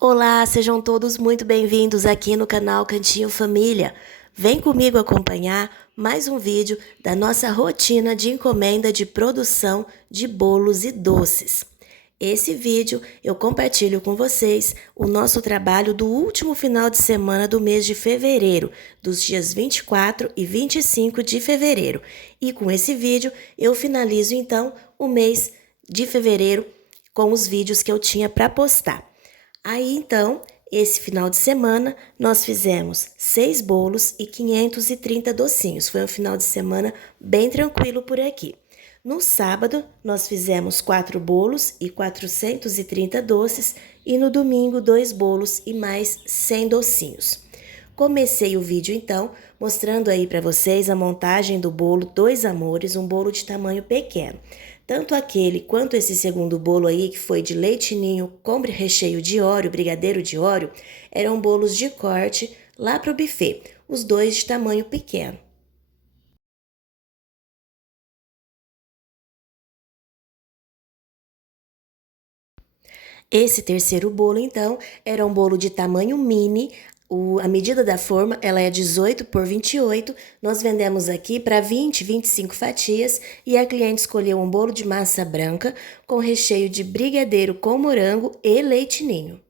Olá, sejam todos muito bem-vindos aqui no canal Cantinho Família. Vem comigo acompanhar mais um vídeo da nossa rotina de encomenda de produção de bolos e doces. Esse vídeo eu compartilho com vocês o nosso trabalho do último final de semana do mês de fevereiro, dos dias 24 e 25 de fevereiro. E com esse vídeo eu finalizo então o mês de fevereiro com os vídeos que eu tinha para postar. Aí, então, esse final de semana, nós fizemos 6 bolos e 530 docinhos. Foi um final de semana bem tranquilo por aqui. No sábado, nós fizemos 4 bolos e 430 doces. E no domingo, 2 bolos e mais 100 docinhos. Comecei o vídeo, então, mostrando aí para vocês a montagem do bolo Dois Amores, um bolo de tamanho pequeno. Tanto aquele quanto esse segundo bolo aí, que foi de leite ninho com recheio de Oreo, brigadeiro de Oreo, eram bolos de corte lá para o buffet, os dois de tamanho pequeno. Esse terceiro bolo, então, era um bolo de tamanho mini. A medida da forma, ela é 18 por 28. Nós vendemos aqui para 20, 25 fatias e a cliente escolheu um bolo de massa branca com recheio de brigadeiro com morango e leite ninho.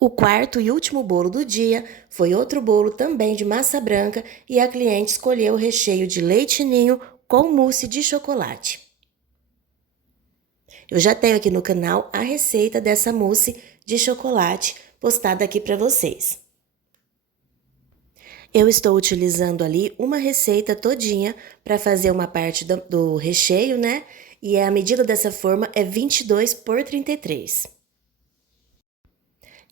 O quarto e último bolo do dia foi outro bolo também de massa branca e a cliente escolheu o recheio de leite ninho com mousse de chocolate. Eu já tenho aqui no canal a receita dessa mousse de chocolate postada aqui para vocês. Eu estou utilizando ali uma receita todinha para fazer uma parte do recheio, né? E a medida dessa forma é 22 por 33.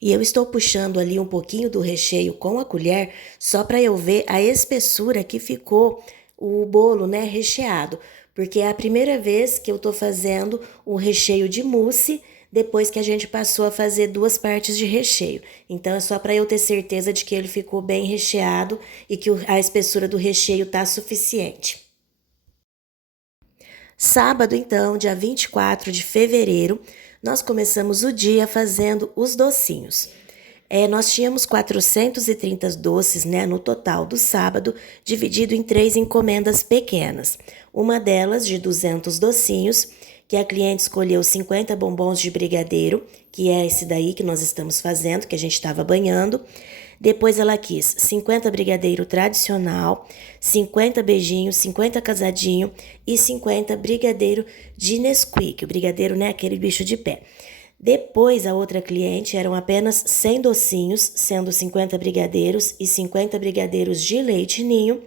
E eu estou puxando ali um pouquinho do recheio com a colher, só para eu ver a espessura que ficou o bolo, né, recheado. Porque é a primeira vez que eu tô fazendo um recheio de mousse, depois que a gente passou a fazer duas partes de recheio. Então é só para eu ter certeza de que ele ficou bem recheado e que a espessura do recheio tá suficiente. Sábado, então, dia 24 de fevereiro, nós começamos o dia fazendo os docinhos. Nós tínhamos 430 doces, né, no total do sábado, dividido em 3 encomendas pequenas. Uma delas de 200 docinhos, que a cliente escolheu 50 bombons de brigadeiro, que é esse daí que nós estamos fazendo, que a gente estava banhando. Depois ela quis 50 brigadeiro tradicional, 50 beijinho, 50 casadinho e 50 brigadeiro de Nesquik. O brigadeiro, né, aquele bicho de pé. Depois, a outra cliente eram apenas 100 docinhos, sendo 50 brigadeiros e 50 brigadeiros de leite ninho.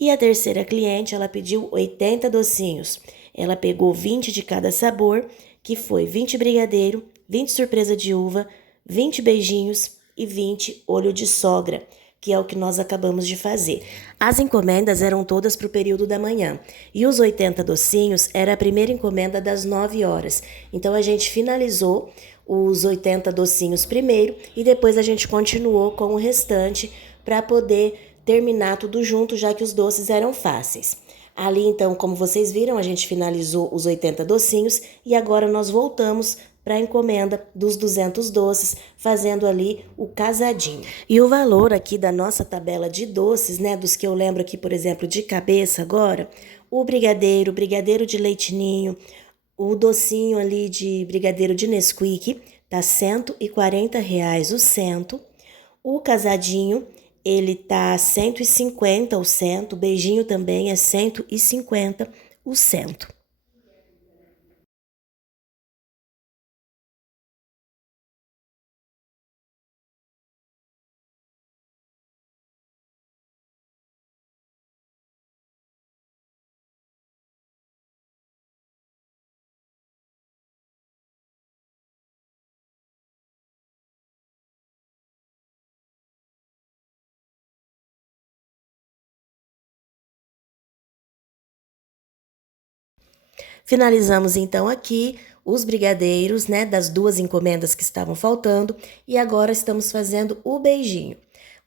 E a terceira cliente, ela pediu 80 docinhos. Ela pegou 20 de cada sabor, que foi 20 brigadeiro, 20 surpresa de uva, 20 beijinhos e 20 olho de sogra, que é o que nós acabamos de fazer. As encomendas eram todas para o período da manhã. E os 80 docinhos era a primeira encomenda das 9 horas. Então a gente finalizou os 80 docinhos primeiro e depois a gente continuou com o restante para poder terminar tudo junto, já que os doces eram fáceis. Ali, então, como vocês viram, a gente finalizou os 80 docinhos e agora nós voltamos para a encomenda dos 200 doces, fazendo ali o casadinho. E o valor aqui da nossa tabela de doces, né, dos que eu lembro aqui, por exemplo, de cabeça agora, o brigadeiro de leite ninho, o docinho ali de brigadeiro de Nesquik, tá R$ 140 o cento. O casadinho, ele tá 150 o cento, o beijinho também é 150 o cento. Finalizamos então aqui os brigadeiros, né, das duas encomendas que estavam faltando, e agora estamos fazendo o beijinho.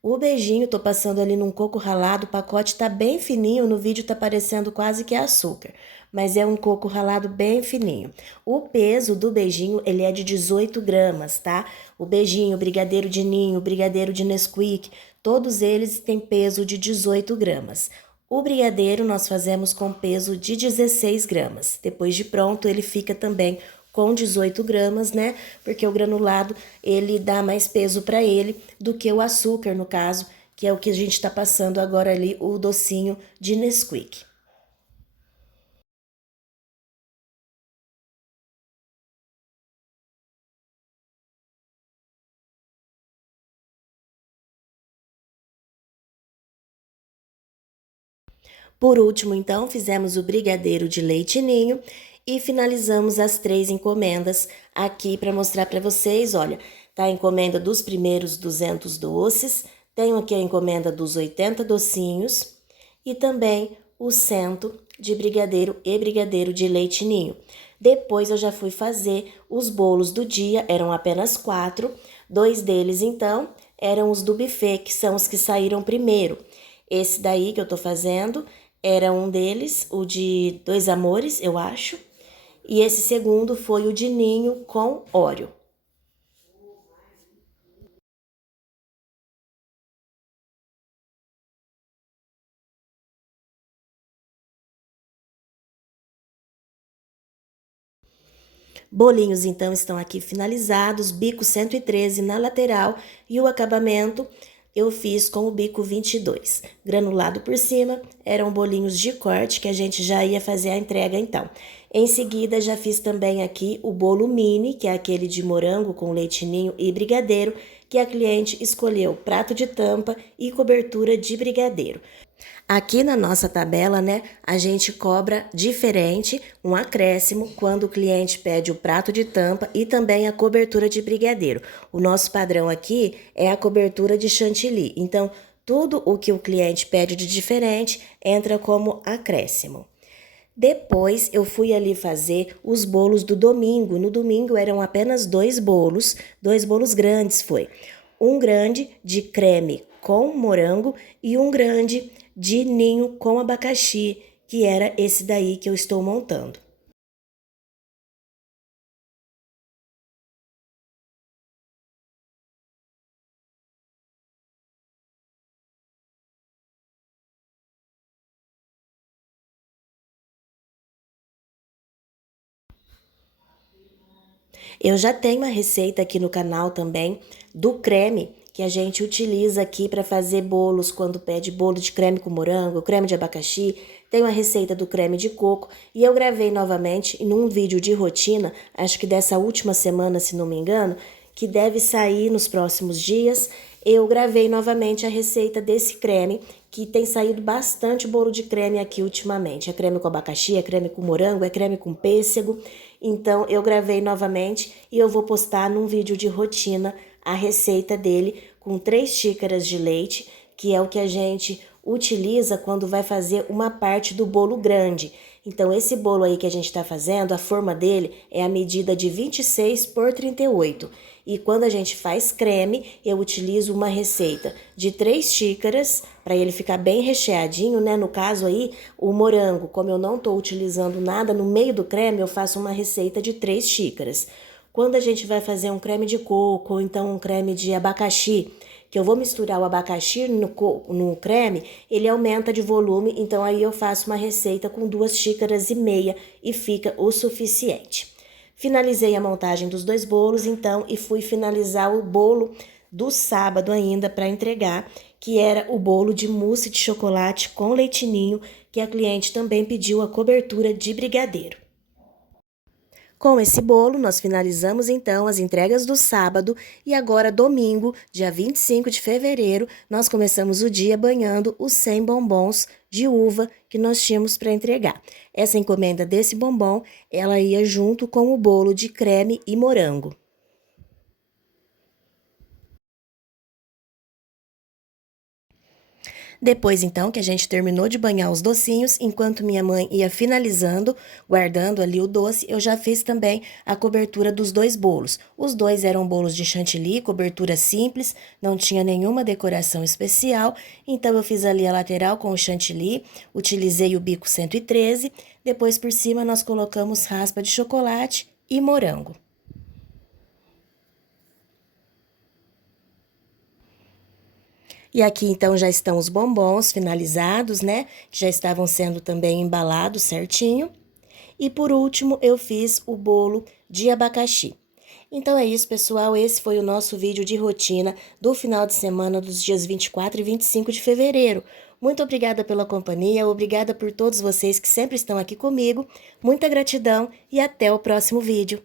O beijinho, tô passando ali num coco ralado, o pacote tá bem fininho, no vídeo tá parecendo quase que açúcar, mas é um coco ralado bem fininho. O peso do beijinho, ele é de 18 gramas, tá? O beijinho, o brigadeiro de ninho, o brigadeiro de Nesquik, todos eles têm peso de 18 gramas. O brigadeiro nós fazemos com peso de 16 gramas. Depois de pronto, ele fica também com 18 gramas, né? Porque o granulado, ele dá mais peso para ele do que o açúcar, no caso, que é o que a gente está passando agora ali, o docinho de Nesquik. Por último, então, fizemos o brigadeiro de leite ninho e finalizamos as 3 encomendas aqui para mostrar para vocês. Olha, tá a encomenda dos primeiros 200 doces, tenho aqui a encomenda dos 80 docinhos e também o 100 de brigadeiro e brigadeiro de leite ninho. Depois eu já fui fazer os bolos do dia, eram apenas 4, 2 deles então eram os do buffet, que são os que saíram primeiro. Esse daí que eu tô fazendo era um deles, o de Dois Amores, eu acho. E esse segundo foi o de ninho com Oreo. Bolinhos então estão aqui finalizados, bico 113 na lateral e o acabamento eu fiz com o bico 22. Granulado por cima, eram bolinhos de corte que a gente já ia fazer a entrega então. Em seguida, já fiz também aqui o bolo mini, que é aquele de morango com leite ninho e brigadeiro, que a cliente escolheu prato de tampa e cobertura de brigadeiro. Aqui na nossa tabela, né, a gente cobra diferente, um acréscimo, quando o cliente pede o prato de tampa e também a cobertura de brigadeiro. O nosso padrão aqui é a cobertura de chantilly. Então, tudo o que o cliente pede de diferente entra como acréscimo. Depois eu fui ali fazer os bolos do domingo. No domingo eram apenas dois bolos grandes foi. Um grande de creme com morango e um grande de ninho com abacaxi, que era esse daí que eu estou montando. Eu já tenho uma receita aqui no canal também do creme que a gente utiliza aqui para fazer bolos quando pede bolo de creme com morango, creme de abacaxi. Tem uma receita do creme de coco e eu gravei novamente em um vídeo de rotina, acho que dessa última semana, se não me engano, que deve sair nos próximos dias. Eu gravei novamente a receita desse creme, que tem saído bastante bolo de creme aqui ultimamente. É creme com abacaxi, é creme com morango, é creme com pêssego. Então, eu gravei novamente e eu vou postar num vídeo de rotina a receita dele com 3 xícaras de leite, que é o que a gente utiliza quando vai fazer uma parte do bolo grande. Então, esse bolo aí que a gente está fazendo, a forma dele é a medida de 26 por 38. E quando a gente faz creme, eu utilizo uma receita de 3 xícaras, para ele ficar bem recheadinho, né? No caso aí, o morango, como eu não estou utilizando nada no meio do creme, eu faço uma receita de 3 xícaras. Quando a gente vai fazer um creme de coco, ou então um creme de abacaxi, que eu vou misturar o abacaxi no creme, ele aumenta de volume, então aí eu faço uma receita com 2 xícaras e meia e fica o suficiente. Finalizei a montagem dos 2 bolos, então, e fui finalizar o bolo do sábado ainda para entregar, que era o bolo de mousse de chocolate com leitinho, que a cliente também pediu a cobertura de brigadeiro. Com esse bolo, nós finalizamos então as entregas do sábado e agora, domingo, dia 25 de fevereiro, nós começamos o dia banhando os 100 bombons de uva que nós tínhamos para entregar. Essa encomenda desse bombom, ela ia junto com o bolo de creme e morango. Depois, então, que a gente terminou de banhar os docinhos, enquanto minha mãe ia finalizando, guardando ali o doce, eu já fiz também a cobertura dos dois bolos. Os dois eram bolos de chantilly, cobertura simples, não tinha nenhuma decoração especial, então eu fiz ali a lateral com o chantilly, utilizei o bico 113, depois por cima nós colocamos raspa de chocolate e morango. E aqui então já estão os bombons finalizados, né? Que já estavam sendo também embalados certinho. E por último, eu fiz o bolo de abacaxi. Então é isso, pessoal. Esse foi o nosso vídeo de rotina do final de semana dos dias 24 e 25 de fevereiro. Muito obrigada pela companhia, obrigada por todos vocês que sempre estão aqui comigo. Muita gratidão e até o próximo vídeo.